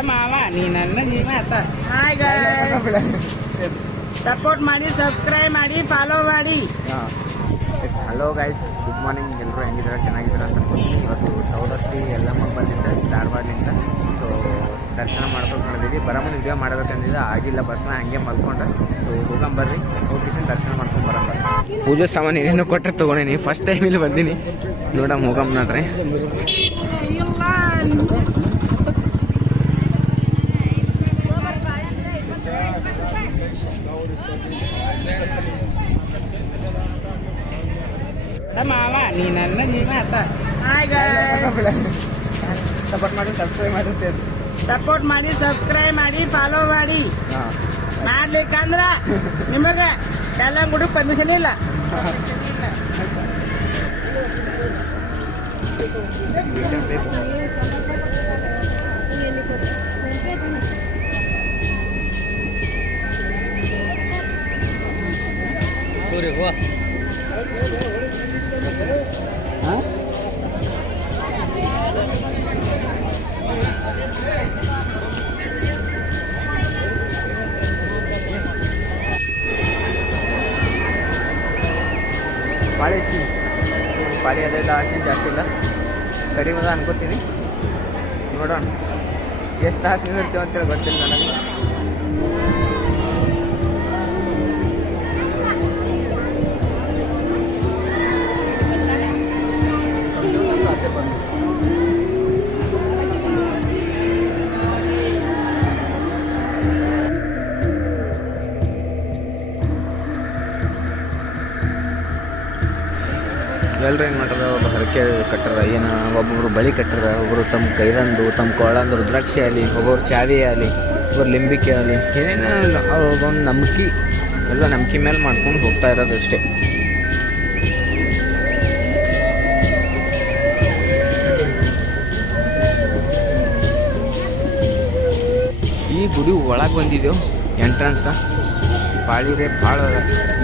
ಮಾವ ನೀ ನನ್ನ ಮಾತ ಹಾಯ್ ಸಪೋರ್ಟ್ ಮಾಡಿ ಸಬ್ಸ್ಕ್ರೈಬ್ ಮಾಡಿ ಫಾಲೋ ಮಾಡಿ. Hello guys, good morning. ಎಲ್ಲರೂ ಹೆಂಗಿದ್ದಾರೆ? ಚೆನ್ನಾಗಿದ್ದಾರೆ ಅಂತ ಅನ್ಕೊಳ್ತೀನಿ. ಇವತ್ತು ಸೌದತ್ತಿ ಎಲ್ಲಮ್ಮ ಬಂದಿದ್ದೆ ಧಾರವಾಡದಿಂದ. ಸೊ ದರ್ಶನ ಮಾಡ್ಕೊಂಡು ಬಂದಿದ್ದೀವಿ. ಮುಂದೆ ವಿಡಿಯೋ ಮಾಡಬೇಕಂದಿದ್ದೆ, ಆಗಿಲ್ಲ, ಬಸ್ನ ಹಂಗೆ ಮಲ್ಕೊಂಡೆ. ಸೊ ಹೋಗಂಬರ್ರಿ, ಹೋಗಿ ದರ್ಶನ ಮಾಡ್ಕೊಂಡು ಬರಂಬರ್ರಿ. ಪೂಜೆ ಸಾಮಾನು ಏನೇನು ಕೊಟ್ಟರೆ ತೊಗೊಂಡೀನಿ. ಫಸ್ಟ್ ಟೈಮ್ ಇಲ್ಲಿ ಬಂದೀನಿ, ನೋಡಮ್ ಹೋಗಮ್ ನೋಡ್ರಿ. ಮಾವ ನೀ ನನ್ನ ಮಾತ ಹಾಯ್ ಸಪೋರ್ಟ್ ಮಾಡಿ ಸಬ್ಸ್ಕ್ರೈಬ್ ಮಾಡುತ್ತೆ. ಸಪೋರ್ಟ್ ಮಾಡಿ ಸಬ್ಸ್ಕ್ರೈಬ್ ಮಾಡಿ ಫಾಲೋ ಮಾಡಿ. ಮಾಡ್ಲಿಕ್ಕಂದ್ರ ನಿಮಗೆ ಎಲ್ಲ ಗುಡಿ ಪರ್ಮಿಷನ್ ಇಲ್ಲ. ಪಾಳಿ ಹೆಚ್ಚಿ ಪಾಳಿ ಅದೆಲ್ಲ ಆಸೆ ಜಾಸ್ತಿ ಇಲ್ಲ, ಕಡಿಮೆ ಅದ ಅನ್ಕೋತೀನಿ. ನೋಡೋಣ ಎಷ್ಟು ತಾಸು ನಿಂದಿರ್ತೀವಿ ಅಂತೇಳಿ ಗೊತ್ತಿಲ್ಲ ನನಗೆ. ಎಲ್ಲರೂ ಏನು ಮಾಡ್ಯಾರ, ಒಬ್ಬ ಹರಕೆ ಕಟ್ಟಾರ, ಏನು ಒಬ್ಬೊಬ್ರು ಬಳಿ ಕಟ್ಟಾರ, ಒಬ್ಬರು ತಮ್ಮ ಕೈದಂದು ತಮ್ಮ ಕೊಳಂದು ರುದ್ರಾಕ್ಷಿ ಆಗಲಿ, ಒಬ್ಬೊಬ್ರು ಚಾವಿ ಆಗಲಿ, ಒಬ್ಬರು ಲಿಂಬಿಕೆ ಆಗಲಿ, ಏನೇನು ಅವ್ರದ್ದೊಂದು ನಂಬಿಕೆ, ಎಲ್ಲ ನಂಬಿಕೆ ಮೇಲೆ ಮಾಡ್ಕೊಂಡು ಹೋಗ್ತಾ ಇರೋದಷ್ಟೇ. ಈ ಗುಡಿ ಒಳಗೆ ಬಂದಿದ್ದೆವು, ಎಂಟ್ರೆನ್ಸ ಪಾಳಿದೆ ಭಾಳ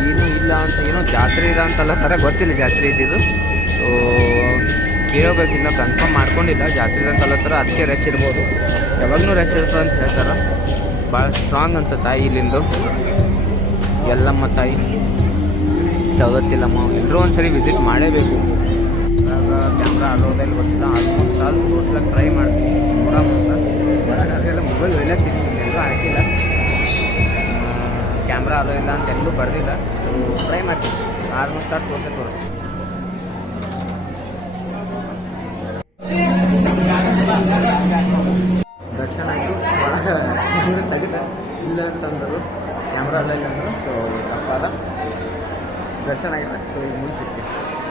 ಏನೂ ಇಲ್ಲ ಅಂತ, ಏನೋ ಜಾತ್ರೆ ಇದೆ ಅಂತಲ್ಲ ಥರ ಗೊತ್ತಿಲ್ಲ ಜಾತ್ರೆ ಇದ್ದಿದ್ದು. ಸೊ ಕೇಳಬೇಕಿಲ್ಲ, ಕನ್ಫರ್ಮ್ ಮಾಡ್ಕೊಂಡಿಲ್ಲ ಜಾತ್ರೆ ಅಂತಲ್ಲ ಥರ, ಅದಕ್ಕೆ ರಶ್ ಇರ್ಬೋದು, ಯಾವಾಗಲೂ ರಶ್ ಇರ್ತದೆ ಅಂತ ಹೇಳ್ತಾರೆ. ಭಾಳ ಸ್ಟ್ರಾಂಗ್ ಅಂತ ತಾಯಿ ಇಲ್ಲಿಂದು, ಎಲ್ಲಮ್ಮ ತಾಯಿ ಸೌದತ್ತಿಲ್ಲಮ್ಮ. ಎಲ್ಲರೂ ಒಂದು ಸರಿ ವಿಸಿಟ್ ಮಾಡೇಬೇಕು. ಕ್ಯಾಮ್ರಾ ಅಲೋದಲ್ಲಿ ಗೊತ್ತಿಲ್ಲ, ಆಲ್ಮೋಸ್ಟ್ ಆಲ್ ತೋರ್ಸ್ಲಕ್ಕೆ ಟ್ರೈ ಮಾಡ್ತೀನಿ. ಅದೆಲ್ಲ ಮೊಬೈಲ್ ಒಯ್ಲತ್ತೀನಿ, ಎಲ್ಲರೂ ಹಾಕಿಲ್ಲ, ಕ್ಯಾಮ್ರಾ ಅಲೋ ಇಲ್ಲ ಅಂತ ಎಲ್ಲೂ ಬರೆದಿಲ್ಲ. ಸೊ ಟ್ರೈ ಮಾಡ್ತೀನಿ, ಆಲ್ಮೋಸ್ಟ್ ಆಲ್ ತೋರಿಸ್ತೀನಿ. ದರ್ಶನ ಆಯಿತು, ಒಳಗೆ ತೆಗಿತ ಇಲ್ಲ ಅಂತಂದರು, ಕ್ಯಾಮ್ರಾ ಅಲ್ಲ ಇಲ್ಲ ಅಂದರು. ಸೊ ತಪ್ಪಾದ ದರ್ಶನ ಆಗಿದೆ. ಸೊ ಈಗ ಮುಂದೆ ಸಿಗ್ತೀನಿ.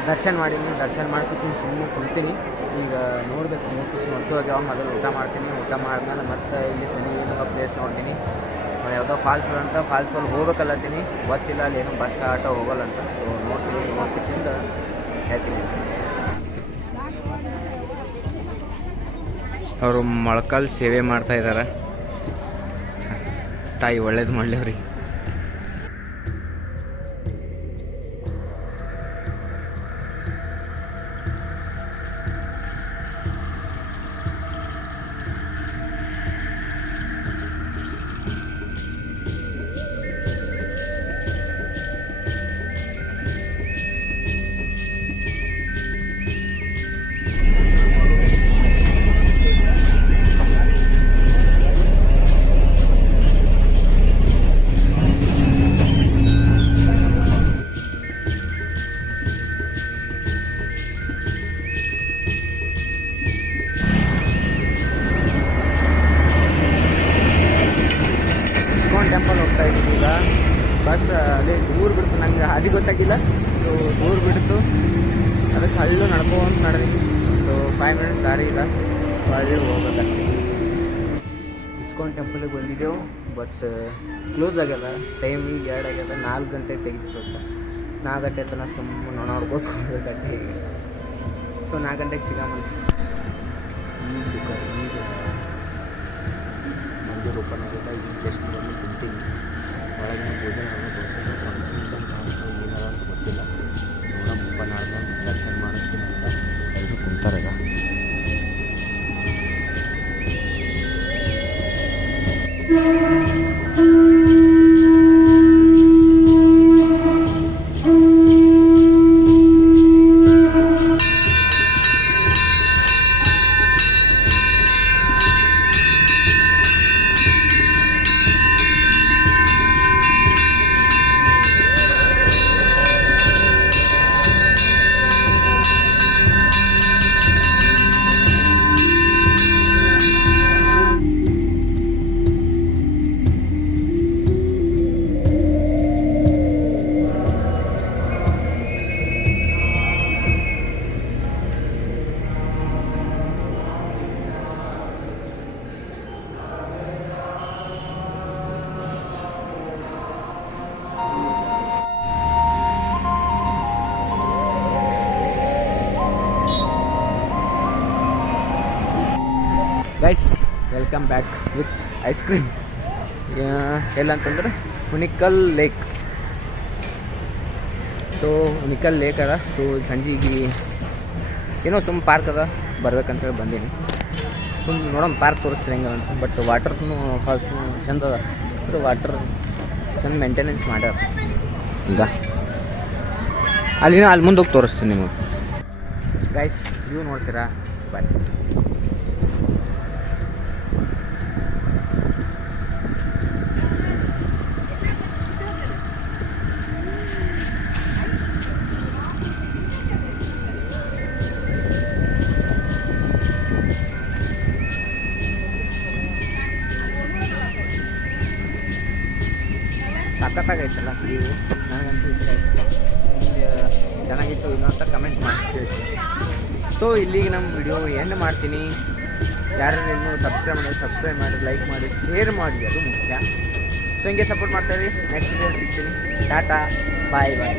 ದರ್ಶನ ಮಾಡೀನಿ, ದರ್ಶನ ಮಾಡ್ತೀನಿ, ಸುಮ್ಮನೆ ಕುಂತೀನಿ. ಈಗ ನೋಡಬೇಕು 3 ಖುಷಿ ಹೊಸೋಗ್ಯಾವ. ಮೊದಲು ಊಟ ಮಾಡ್ತೀನಿ, ಊಟ ಮಾಡಿದ್ಮೇಲೆ ಮತ್ತೆ ಇಲ್ಲಿ ಸನಿ ಏನೋ ಪ್ಲೇಸ್ ನೋಡ್ತೀನಿ. ಯಾವುದೋ ಫಾಲ್ಸ್ ಅಂತ ಫಾಲ್ಸ್ಗಳು ಹೋಗ್ಬೇಕಲ್ಲತ್ತೀನಿ, ಗೊತ್ತಿಲ್ಲ ಅಲ್ಲಿ ಏನೋ ಬಸ್ ಆಟೋ ಹೋಗಲ್ಲ ಅಂತ. ಸೊ ನೋಡ್ತೀನಿ, ನೋಡ್ಬಿಟ್ಟಿಂದ ಹೇಳ್ತೀನಿ. ಅವರು ಮೊಳಕಾಲು ಸೇವೆ ಮಾಡ್ತಾಯಿದ್ದಾರೆ, ತಾಯಿ ಒಳ್ಳೇದು ಮಾಡಲಿ ಅವ್ರಿಗೆ. ಟೆಂಪಲ್ ಹೋಗ್ತಾ ಇದ್ದೀವಿ ಈಗ. ಬಸ್ ಅಲ್ಲಿ ದೂರ ಬಿಡ್ತು, ನಂಗೆ ಹಾದಿ ಗೊತ್ತಾಗಿಲ್ಲ. ಸೊ ದೂರ ಬಿಡ್ತು, ಅದಕ್ಕೆ ಹಳ್ಳು ನಡ್ಕೊಂಡು ನಡೆದಿ. ಸೊ 5 ಮಿನಿಟ್ಸ್ ದಾರಿ ಇಲ್ಲ, ಹಳ್ಳಿ ಹೋಗ್ಬೇಕಷ್ಟೇ. ಇಸ್ಕಾನ್ ಟೆಂಪಲಿಗೆ ಬಂದಿದ್ದೆವು, ಬಟ್ ಕ್ಲೋಸ್ ಆಗ್ಯದ. ಟೈಮಿಂಗ್ 2 ಆಗ್ಯದ, 4 ಗಂಟೆಗೆ ತೆಗಿಸ್ಬೇಕು. 4 ಗಂಟೆ ತನಕ ಸುಮ್ಮನೆ ನೋಡ್ಕೋತ ಹೋಗ್ಬೇಕಂತೆ. ಸೊ 4 ಗಂಟೆಗೆ ಸಿಗಮಂತ. ಈಗ ಮಂದಿರ ಓಪನ್ ಆಗಿದೆ, ಈಗ ಜಸ್ಟ್ ಬಂದು ಕುಂತೀನಿ. ಒಳಗಿನ ಪೂಜೆ ಫಂಕ್ಷನ್ ಏನಾರ ಅಂತ ಗೊತ್ತಿಲ್ಲ. ನೋಡೋಣ, ಓಪನ್ ಆದ್ಮೇಲೆ ದರ್ಶನ ಮಾಡಿಸ್ತೀನಿ ಅಂತ ಎಲ್ಲರೂ ಕುಂತಾರೀಗ. Guys welcome back with ice cream. ಎಲ್ಲಂತಂದ್ರೆ Hunikal lake. So Hunikal lake ಅದ. ಸೊ ಸಂಜೆಗೆ ಏನೋ ಸುಮ್ಮ ಪಾರ್ಕ್ ಅದ, ಬರ್ಬೇಕಂತೇಳಿ ಬಂದೀನಿ. ಸುಮ್ಮನೆ ನೋಡೋಣ ಪಾರ್ಕ್ ತೋರಿಸ್ತೀನಿ ಹೆಂಗಂತ. ಬಟ್ ವಾಟರ್ನು ಫಾಲ್ಸ್ ಚಂದ ಅದ. ಬಟ್ ವಾಟರ್ ಚಂದ ಮೇಂಟೆನೆನ್ಸ್ ಮಾಡ್ಯಾರ. ಈಗ ಅಲ್ಲಿ ಮುಂದೆ ಹೋಗಿ ತೋರಿಸ್ತೀನಿ ನಿಮಗೆ. ಗೈಸ್ ವ್ಯೂ ನೋಡ್ತೀರಾ? ಬಾಯ್. ಸಖತ್ತಾಗೈತಲ್ಲ ವ್ಯೂ. ನನಗಂತೂ ಇಷ್ಟ ಆಯಿತು. ಚೆನ್ನಾಗಿತ್ತು ಇಲ್ಲ ಅಂತ ಕಮೆಂಟ್ ಮಾಡಿ ತಿಳಿಸಿ. ಸೊ ಇಲ್ಲಿಗೆ ನಮ್ಮ ವಿಡಿಯೋ ಎಂಡ್ ಮಾಡ್ತೀನಿ. ಯಾರು ಇನ್ನೂ ಸಬ್ಸ್ಕ್ರೈಬ್ ಮಾಡಿ, ಲೈಕ್ ಮಾಡಿ, ಶೇರ್ ಮಾಡಿ, ಅದು ಮುಖ್ಯ. ಸೊ ಹಿಂಗೆ ಸಪೋರ್ಟ್ ಮಾಡ್ತಾಯಿರಿ. ನೆಕ್ಸ್ಟ್ ವಿಡಿಯೋ ಸಿಗ್ತೀನಿ. ಟಾಟಾ, ಬಾಯ್ ಬಾಯ್.